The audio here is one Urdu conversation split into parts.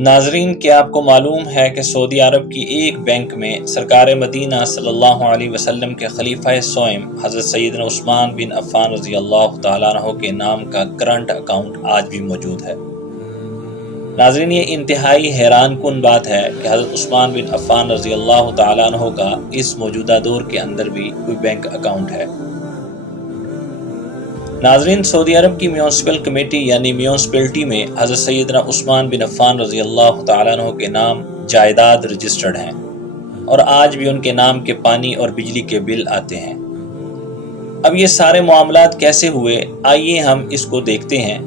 ناظرین، کیا آپ کو معلوم ہے کہ سعودی عرب کی ایک بینک میں سرکار مدینہ صلی اللہ علیہ وسلم کے خلیفہ سوئم حضرت سیدنا عثمان بن عفان رضی اللہ تعالیٰ عنہ کے نام کا کرنٹ اکاؤنٹ آج بھی موجود ہے؟ ناظرین، یہ انتہائی حیران کن بات ہے کہ حضرت عثمان بن عفان رضی اللہ تعالیٰ عنہ کا اس موجودہ دور کے اندر بھی کوئی بینک اکاؤنٹ ہے۔ ناظرین، سعودی عرب کی میونسپل کمیٹی یعنی میونسپلٹی میں حضرت سیدنا عثمان بن عفان رضی اللہ تعالیٰ عنہ کے نام جائیداد رجسٹرڈ ہیں اور آج بھی ان کے نام کے پانی اور بجلی کے بل آتے ہیں۔ اب یہ سارے معاملات کیسے ہوئے، آئیے ہم اس کو دیکھتے ہیں۔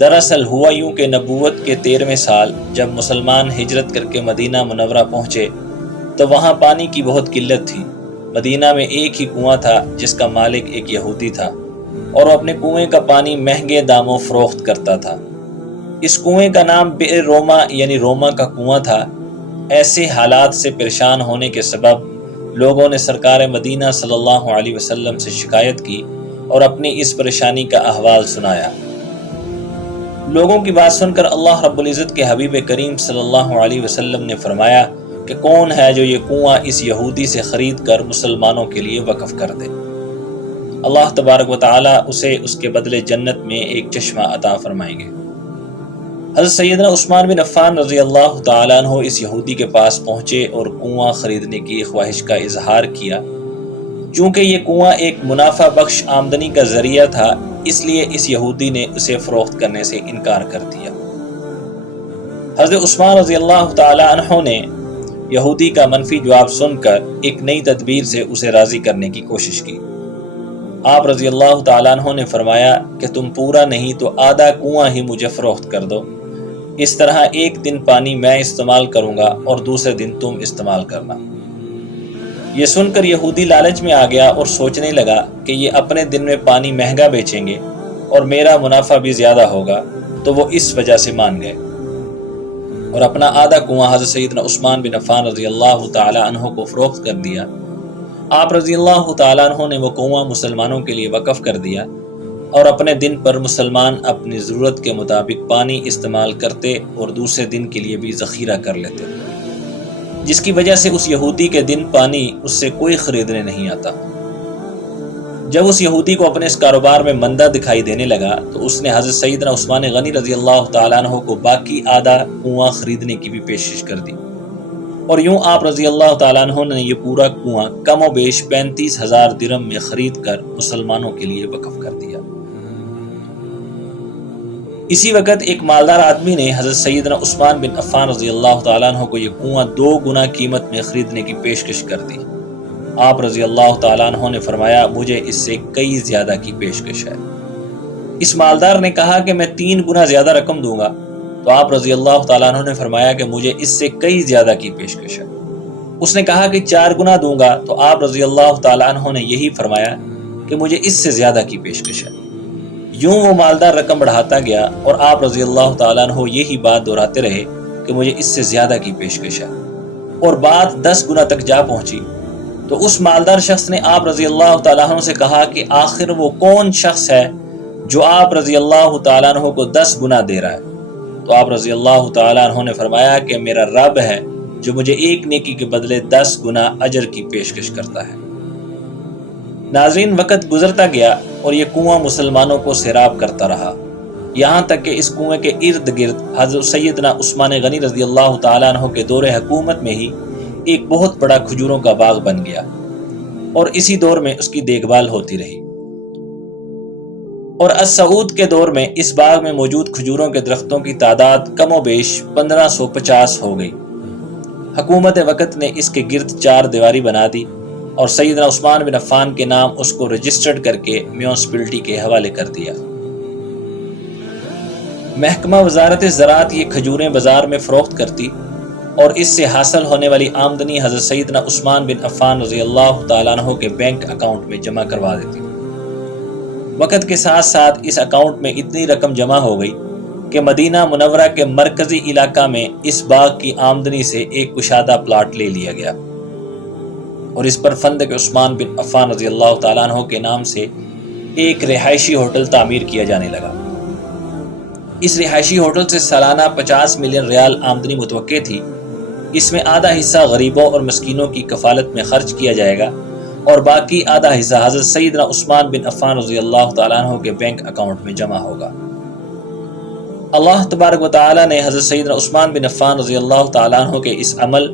دراصل ہوا یوں کہ نبوت کے 13ویں سال جب مسلمان ہجرت کر کے مدینہ منورہ پہنچے تو وہاں پانی کی بہت قلت تھی۔ مدینہ میں ایک ہی کنواں تھا جس کا مالک ایک یہودی تھا اور وہ اپنے کنویں کا پانی مہنگے داموں فروخت کرتا تھا۔ اس کنویں کا نام بئر روما یعنی روما کا کنواں تھا۔ ایسے حالات سے پریشان ہونے کے سبب لوگوں نے سرکار مدینہ صلی اللہ علیہ وسلم سے شکایت کی اور اپنی اس پریشانی کا احوال سنایا۔ لوگوں کی بات سن کر اللہ رب العزت کے حبیب کریم صلی اللہ علیہ وسلم نے فرمایا کہ کون ہے جو یہ کنواں اس یہودی سے خرید کر مسلمانوں کے لیے وقف کر دے؟ اللہ تبارک و تعالی اسے اس کے بدلے جنت میں ایک چشمہ عطا فرمائیں گے۔ حضرت سیدنا عثمان بن عفان رضی اللہ تعالیٰ عنہ اس یہودی کے پاس پہنچے اور کنواں خریدنے کی خواہش کا اظہار کیا۔ چونکہ یہ کنواں ایک منافع بخش آمدنی کا ذریعہ تھا، اس لیے اس یہودی نے اسے فروخت کرنے سے انکار کر دیا۔ حضرت عثمان رضی اللہ تعالیٰ عنہ نے یہودی کا منفی جواب سن کر ایک نئی تدبیر سے اسے راضی کرنے کی کوشش کی۔ آپ رضی اللہ تعالیٰ عنہ نے فرمایا کہ تم پورا نہیں تو آدھا کنواں ہی مجھے فروخت کر دو، اس طرح ایک دن پانی میں استعمال کروں گا اور دوسرے دن تم استعمال کرنا۔ یہ سن کر یہودی لالچ میں آ گیا اور سوچنے لگا کہ یہ اپنے دن میں پانی مہنگا بیچیں گے اور میرا منافع بھی زیادہ ہوگا، تو وہ اس وجہ سے مان گئے اور اپنا آدھا کنواں حضرت سیدنا عثمان بن عفان رضی اللہ تعالیٰ عنہ کو فروخت کر دیا۔ آپ رضی اللہ تعالیٰ عنہ نے وہ کنواں مسلمانوں کے لیے وقف کر دیا اور اپنے دن پر مسلمان اپنی ضرورت کے مطابق پانی استعمال کرتے اور دوسرے دن کے لیے بھی ذخیرہ کر لیتے، جس کی وجہ سے اس یہودی کے دن پانی اس سے کوئی خریدنے نہیں آتا۔ جب اس یہودی کو اپنے اس کاروبار میں مندہ دکھائی دینے لگا تو اس نے حضرت سیدنا عثمان غنی رضی اللہ تعالیٰ عنہ کو باقی آدھا کنواں خریدنے کی بھی پیشکش کر دی، اور یوں آپ رضی اللہ تعالیٰ عنہ نے یہ پورا کنواں کم و بیش 35,000 درہم میں خرید کر مسلمانوں کے لیے وقف کر دیا۔ اسی وقت ایک مالدار آدمی نے حضرت سیدنا عثمان بن عفان رضی اللہ تعالیٰ عنہ کو یہ کنواں 2 گنا قیمت میں خریدنے کی پیشکش کر دی۔ آپ رضی اللہ تعالیٰ عنہ نے فرمایا مجھے اس سے کئی زیادہ کی پیشکش ہے۔ اس مالدار نے کہا کہ میں 3 گنا زیادہ رقم دوں گا، تو آپ رضی اللہ تعالیٰ عنہ نے فرمایا کہ مجھے اس سے کئی زیادہ کی پیشکش ہے۔ اس نے کہا کہ 4 گنا دوں گا، تو آپ رضی اللہ تعالیٰ عنہ نے یہی فرمایا کہ مجھے اس سے زیادہ کی پیشکش ہے۔ یوں وہ مالدار رقم بڑھاتا گیا اور آپ رضی اللہ تعالیٰ عنہ یہی بات دہراتے رہے کہ مجھے اس سے زیادہ کی پیشکش ہے، اور بات 10 گنا تک جا پہنچی۔ تو اس مالدار شخص نے آپ رضی اللہ تعالیٰ عنہ سے کہا کہ آخر وہ کون شخص ہے جو آپ رضی اللہ تعالیٰ عنہ کو 10 گنا دے رہا ہے؟ تو آپ رضی اللہ تعالیٰ عنہ نے فرمایا کہ میرا رب ہے جو مجھے ایک نیکی کے بدلے 10 گنا اجر کی پیشکش کرتا ہے۔ ناظرین، وقت گزرتا گیا اور یہ کنواں مسلمانوں کو سیراب کرتا رہا، یہاں تک کہ اس کنویں کے ارد گرد حضرت سیدنا عثمان غنی رضی اللہ تعالیٰ عنہ کے دور حکومت میں ہی ایک بہت بڑا کھجوروں کا باغ بن گیا اور اسی دور میں اس کی دیکھ بھال ہوتی رہی۔ اور السعود کے دور میں اس باغ میں موجود کھجوروں کے درختوں کی تعداد کم و بیش 1550 ہو گئی۔ حکومت وقت نے اس کے گرد 4 دیواری بنا دی اور سیدنا عثمان بن عفان کے نام اس کو رجسٹرڈ کر کے میونسپلٹی کے حوالے کر دیا۔ محکمہ وزارت زراعت یہ کھجوریں بازار میں فروخت کرتی اور اس سے حاصل ہونے والی آمدنی حضرت سیدنا عثمان بن عفان رضی اللہ تعالیٰ عنہ کے بینک اکاؤنٹ میں جمع کروا دیتی۔ وقت کے ساتھ ساتھ اس اکاؤنٹ میں اتنی رقم جمع ہو گئی کہ مدینہ منورہ کے مرکزی علاقہ میں اس باغ کی آمدنی سے ایک کشادہ پلاٹ لے لیا گیا اور اس پر فندق عثمان بن عفان رضی اللہ تعالیٰ عنہ کے نام سے ایک رہائشی ہوٹل تعمیر کیا جانے لگا۔ اس رہائشی ہوٹل سے سالانہ 50 ملین ریال آمدنی متوقع تھی۔ اس میں آدھا حصہ غریبوں اور مسکینوں کی کفالت میں خرچ کیا جائے گا اور باقی آدھا حصہ حضرت سیدنا عثمان بن عفان رضی اللہ تعالیٰ عنہ کے بینک اکاؤنٹ میں جمع ہوگا۔ اللہ تبارک و تعالیٰ نے حضرت سیدنا عثمان بن عفان رضی اللہ تعالیٰ عنہ کے اس عمل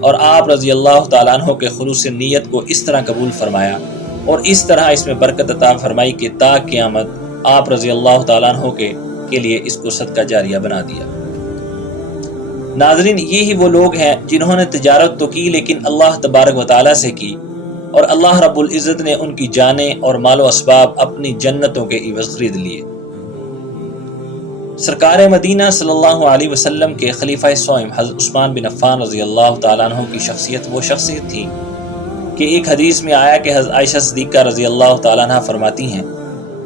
اور آپ رضی اللہ تعالیٰ عنہ کے خلوص نیت کو اس طرح قبول فرمایا اور اس طرح اس میں برکت عطا فرمائی کہ تا قیامت آپ رضی اللہ تعالیٰ عنہ کے لیے اس کو صدقہ جاریہ بنا دیا۔ ناظرین، یہی وہ لوگ ہیں جنہوں نے تجارت تو کی لیکن اللہ تبارک و تعالیٰ سے کی، اور اللہ رب العزت نے ان کی جانیں اور مال و اسباب اپنی جنتوں کے عوض خرید لیے۔ سرکار مدینہ صلی اللہ علیہ وسلم کے خلیفہ سوئم حضرت عثمان بن عفان رضی اللہ تعالیٰ عنہ کی شخصیت وہ شخصیت تھی کہ ایک حدیث میں آیا کہ حضرت عائشہ صدیقہ رضی اللہ تعالیٰ عنہ فرماتی ہیں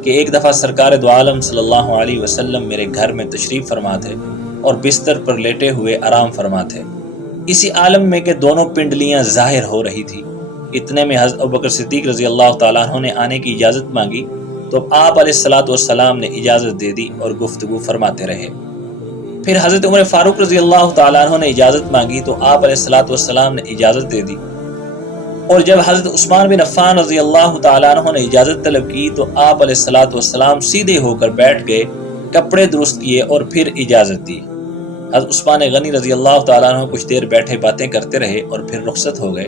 کہ ایک دفعہ سرکار دو عالم صلی اللہ علیہ وسلم میرے گھر میں تشریف فرما تھے اور بستر پر لیٹے ہوئے آرام فرما تھے، اسی عالم میں کہ دونوں پنڈلیاں ظاہر ہو رہی تھی۔ اتنے میں حضرت ابوبکر صدیق رضی اللہ تعالیٰ عنہ نے آنے کی اجازت مانگی تو آپ علیہ الصلوۃ والسلام نے اجازت دے دی اور گفتگو فرماتے رہے۔ پھر حضرت عمر فاروق رضی اللہ تعالیٰ عنہ نے اجازت مانگی تو آپ علیہ الصلوۃ والسلام نے اجازت دے دی، اور جب حضرت عثمان بن عفان رضی اللہ تعالیٰ عنہ نے اجازت طلب کی تو آپ علیہ الصلوۃ والسلام سیدھے ہو کر بیٹھ گئے، کپڑے درست کیے اور پھر اجازت دی۔ حضرت عثمان غنی رضی اللہ تعالیٰ عنہ کچھ دیر بیٹھے باتیں کرتے رہے اور پھر رخصت ہو گئے۔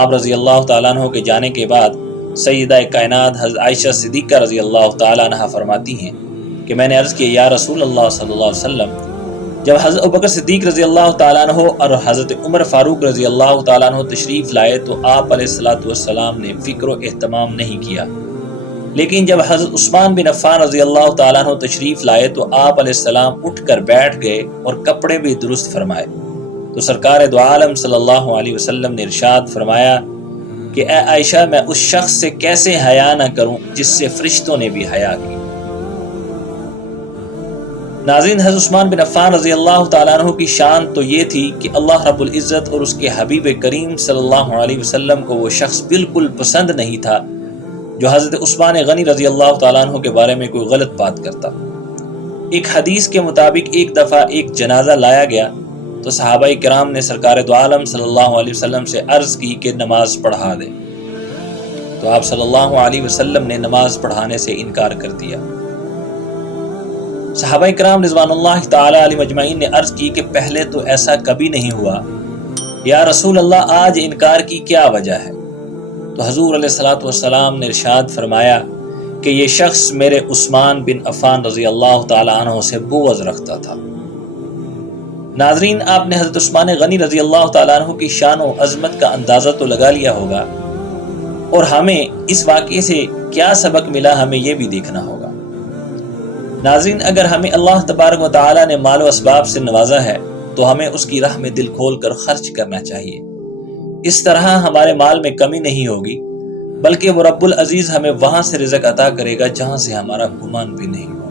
آپ رضی اللہ تعالیٰ عنہ کے جانے کے بعد سیدہ کائنات حضرت عائشہ صدیقہ رضی اللہ تعالیٰ عنہ فرماتی ہیں کہ میں نے عرض کیا یا رسول اللہ صلی اللہ علیہ وسلم، جب حضرت ابوبکر صدیق رضی اللہ تعالیٰ عنہ اور حضرت عمر فاروق رضی اللہ تعالیٰ عنہ تشریف لائے تو آپ علیہ الصلوۃ والسلام نے فکر و اہتمام نہیں کیا، لیکن جب حضرت عثمان بن عفان رضی اللہ تعالیٰ عنہ تشریف لائے تو آپ علیہ السلام اٹھ کر بیٹھ گئے اور کپڑے بھی درست فرمائے۔ تو سرکار دو عالم صلی اللہ علیہ وسلم نے ارشاد فرمایا کہ اے عائشہ، میں اس شخص سے کیسے حیا نہ کروں جس سے فرشتوں نے بھی حیا کی۔ ناظرین، حضرت عثمان بن عفان رضی اللہ تعالیٰ عنہ کی شان تو یہ تھی کہ اللہ رب العزت اور اس کے حبیب کریم صلی اللہ علیہ وسلم کو وہ شخص بالکل پسند نہیں تھا جو حضرت عثمان غنی رضی اللہ تعالیٰ عنہ کے بارے میں کوئی غلط بات کرتا۔ ایک حدیث کے مطابق ایک دفعہ ایک جنازہ لایا گیا تو صحابہ کرام نے سرکار دو عالم صلی اللہ علیہ وسلم سے عرض کی کہ نماز پڑھا دے، تو آپ صلی اللہ علیہ وسلم نے نماز پڑھانے سے انکار کر دیا۔ صحابہ کرام رضوان اللہ تعالی علیہ مجمعین نے عرض کی کہ پہلے تو ایسا کبھی نہیں ہوا، یا رسول اللہ آج انکار کی کیا وجہ ہے؟ تو حضور علیہ الصلوۃ والسلام نے ارشاد فرمایا کہ یہ شخص میرے عثمان بن عفان رضی اللہ تعالی عنہ سے بغض رکھتا تھا۔ ناظرین، آپ نے حضرت عثمان غنی رضی اللہ تعالیٰ عنہ کی شان و عظمت کا اندازہ تو لگا لیا ہوگا، اور ہمیں اس واقعے سے کیا سبق ملا ہمیں یہ بھی دیکھنا ہوگا۔ ناظرین، اگر ہمیں اللہ تبارک و تعالیٰ نے مال و اسباب سے نوازا ہے تو ہمیں اس کی راہ میں دل کھول کر خرچ کرنا چاہیے۔ اس طرح ہمارے مال میں کمی نہیں ہوگی، بلکہ وہ رب العزیز ہمیں وہاں سے رزق عطا کرے گا جہاں سے ہمارا گمان بھی نہیں ہوگا۔